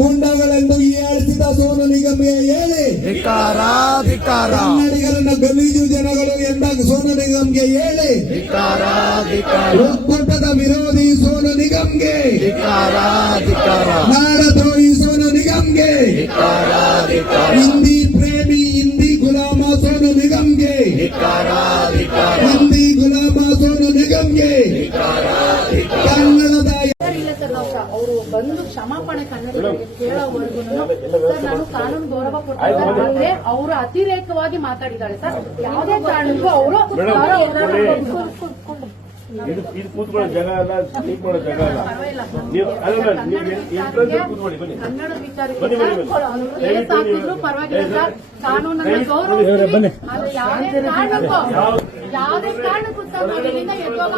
ಗೂಂಡಾಗಳೆಂದು ಹೀಯಾಳಿಸಿದ ಸೋನು ನಿಗಮ್ಗೆ ಹೇಳಿ ಧಿಕ್ಕಾರ ಧಿಕ್ಕಾರ. ಕನ್ನಡಿಗರನ್ನ ಗಲೀಜು ಜನಗಳು ಎಂದ ಸೋನು ನಿಗಮ್ಗೆ ಹೇಳಿ ಧಿಕ್ಕಾರ ಧಿಕ್ಕಾರ. ಒಕ್ಕೂಟದ ವಿರೋಧಿ ಸೋನು ನಿಗಮ್ಗೆ ಧಿಕ್ಕಾರ ಧಿಕ್ಕಾರ. ನಾಡದ್ರೋಹಿ ಸೋನು ನಿಗಮ್ಗೆ ಧಿಕ್ಕಾರ ಧಿಕ್ಕಾರ. ಹಿಂದಿ ಪ್ರೇಮಿ ಹಿಂದಿ ಗುಲಾಮ ಸೋನು ನಿಗಮ್ಗೆ ಧಿಕ್ಕಾರ ಧಿಕ್ಕಾರ. ಹಿಂದಿ ಗುಲಾಮ ಸೋನು ನಿಗಮ್ಗೆ ಧಿಕ್ಕಾರ ಧಿಕ್ಕಾರ. ಕನ್ನಡದ ಇಲ್ಲ ಸರ್, ನಾವು ಅವರು ಬಂದು ಕ್ಷಮಾಪಣೆ ಕನ್ನಡಿಗರಿಗೆ ಕೇಳೋವರೆಗೂ ಸರ್ ನಾನು ಕಾನೂನು ಗೌರವ ಕೊಟ್ಟಿದ್ದಾರೆ. ಅವರು ಅತಿರೇಕವಾಗಿ ಮಾತಾಡಿದ್ದಾರೆ ಸರ್. ಯಾವುದೇ ಕಾರಣಕ್ಕೂ ಅವರು ಇದು ಕೂತ್ಕೊಳ್ಳೋ ಜಾಗ ಅಲ್ಲ, ಸ್ಪೀಕ್ ಮಾಡೋ ಜಾಗ ಅಲ್ಲ. ನೀವು ಕೂತ್ಕೊಳ್ಳಿ, ಬನ್ನಿ. ಕನ್ನಡ ವಿಚಾರಕ್ಕೆ ಕೇಸ್ ಹಾಕಿದ್ರು ಪರವಾಗಿಲ್ಲ ಸರ್. ಕಾನೂನನ್ನು ಗೌರವಿಸ್ತೀವಿ. ಆದ್ರೆ ಯಾವುದೇ ಕಾರಣಕ್ಕೂ ಸರ್ ನಾವು ಇಲ್ಲಿಂದ ಎದ್ದೋಗ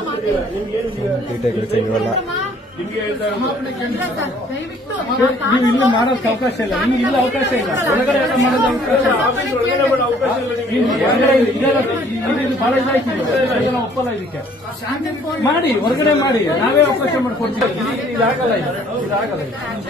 ನಿಮ್ಗೆ ದಯವಿಟ್ಟು ನೀವು ಇಲ್ಲಿ ಮಾಡೋದಕ್ಕೆ ಅವಕಾಶ ಇಲ್ಲ. ನಿಮ್ಗೆ ಇಲ್ಲಿ ಅವಕಾಶ ಇಲ್ಲ. ಒಳಗಡೆ ಎಲ್ಲ ಮಾಡೋದು ಅವಕಾಶ ಇಲ್ಲ. ಬಹಳ ಇದಾಯ್ತು. ಒಪ್ಪಲ್ಲ ಇದಕ್ಕೆ. ಮಾಡಿ ಹೊರಗಡೆ ಮಾಡಿ, ನಾವೇ ಅವಕಾಶ ಮಾಡಿಕೊಡ್ತೀವಿ. ಇದಾಗಲ್ಲ, ಇದಾಗಲ್ಲ.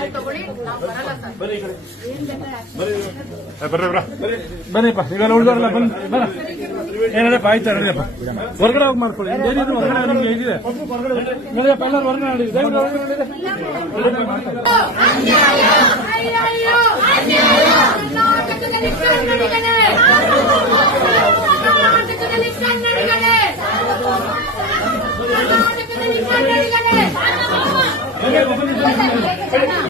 ಬನ್ನಿಪ್ಪ, ನೀವೆಲ್ಲ ಉಳಿದವರಲ್ಲ ಬರ. ಏನಪ್ಪ ಆಯ್ತು, ನಡಿಯಪ್ಪ. ಹೊರಗಡೆ ಹೋಗಿ ಮಾಡ್ಕೊಳ್ಳಿ. ಏನಿದ್ರು ಹೊರಗಡೆ ನಿಮ್ಗೆ ಇದಿದೆ. ನಡಿಯಪ್ಪ, ಎಲ್ಲರೂ ಹೊರಗಡೆ ನಡೀರಿ. ದಯವಿಟ್ಟು ಹೊರಗಡೆ ನಡೀರಿ.